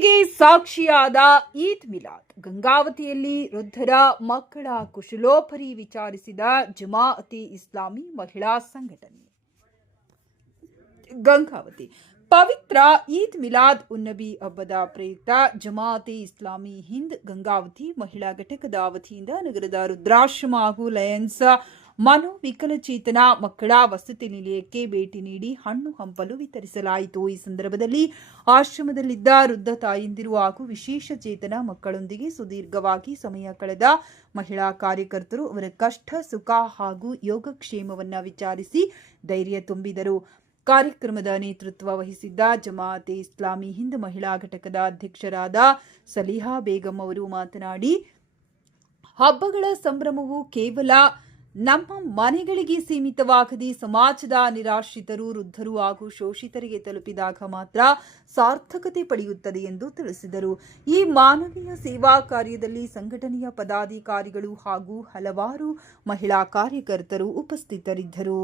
ಪ್ರೀತಿಗೆ ಸಾಕ್ಷಿಯಾದ ಈದ್ ಮಿಲಾದ್. ಗಂಗಾವತಿಯಲ್ಲಿ ವೃದ್ಧರ ಮಕ್ಕಳ ಕುಶಲೋಪರಿ ವಿಚಾರಿಸಿದ ಜಮಾಅತೆ ಇಸ್ಲಾಮಿ ಮಹಿಳಾ ಸಂಘಟನೆ. ಗಂಗಾವತಿ ಪವಿತ್ರ ಈದ್ ಮಿಲಾದ್ ಉನ್ನಬಿ ಹಬ್ಬದ ಪ್ರಯುಕ್ತ ಜಮಾಅತೆ ಇಸ್ಲಾಮಿ ಹಿಂದ್ ಗಂಗಾವತಿ ಮಹಿಳಾ ಘಟಕದ ವತಿಯಿಂದ ನಗರದ ರುದ್ರಾಶ್ರಮ ಹಾಗೂ ಲಯನ್ಸ್ ಮನೋವಿಕಲಚೇತನ ಮಕ್ಕಳ ವಸತಿ ನಿಲಯಕ್ಕೆ ಭೇಟಿ ನೀಡಿ ಹಣ್ಣು ಹಂಪಲು ವಿತರಿಸಲಾಯಿತು. ಈ ಸಂದರ್ಭದಲ್ಲಿ ಆಶ್ರಮದಲ್ಲಿದ್ದ ವೃದ್ಧ ತಾಯಂದಿರು ಹಾಗೂ ವಿಶೇಷ ಚೇತನ ಮಕ್ಕಳೊಂದಿಗೆ ಸುದೀರ್ಘವಾಗಿ ಸಮಯ ಕಳೆದ ಮಹಿಳಾ ಕಾರ್ಯಕರ್ತರು ಅವರ ಕಷ್ಟ ಸುಖ ಹಾಗೂ ಯೋಗಕ್ಷೇಮವನ್ನು ವಿಚಾರಿಸಿ ಧೈರ್ಯ ತುಂಬಿದರು. ಕಾರ್ಯಕ್ರಮದ ನೇತೃತ್ವ ವಹಿಸಿದ್ದ ಜಮಾಅತೆ ಇಸ್ಲಾಮಿ ಹಿಂದ್ ಮಹಿಳಾ ಘಟಕದ ಅಧ್ಯಕ್ಷರಾದ ಸಲಿಹಾ ಬೇಗಂ ಅವರು ಮಾತನಾಡಿ, ಹಬ್ಬಗಳ ಸಂಭ್ರಮವು ಕೇವಲ ನಮ್ಮ ಮನೆಗಳಿಗೆ ಸೀಮಿತವಾಗದೆ ಸಮಾಜದ ನಿರಾಶ್ರಿತರು, ವೃದ್ಧರು ಹಾಗೂ ಶೋಷಿತರಿಗೆ ತಲುಪಿದಾಗ ಮಾತ್ರ ಸಾರ್ಥಕತೆ ಪಡೆಯುತ್ತದೆ ಎಂದು ತಿಳಿಸಿದರು. ಈ ಮಾನವೀಯ ಸೇವಾ ಕಾರ್ಯದಲ್ಲಿ ಸಂಘಟನೆಯ ಪದಾಧಿಕಾರಿಗಳು ಹಾಗೂ ಹಲವಾರು ಮಹಿಳಾ ಕಾರ್ಯಕರ್ತರು ಉಪಸ್ಥಿತರಿದ್ದರು.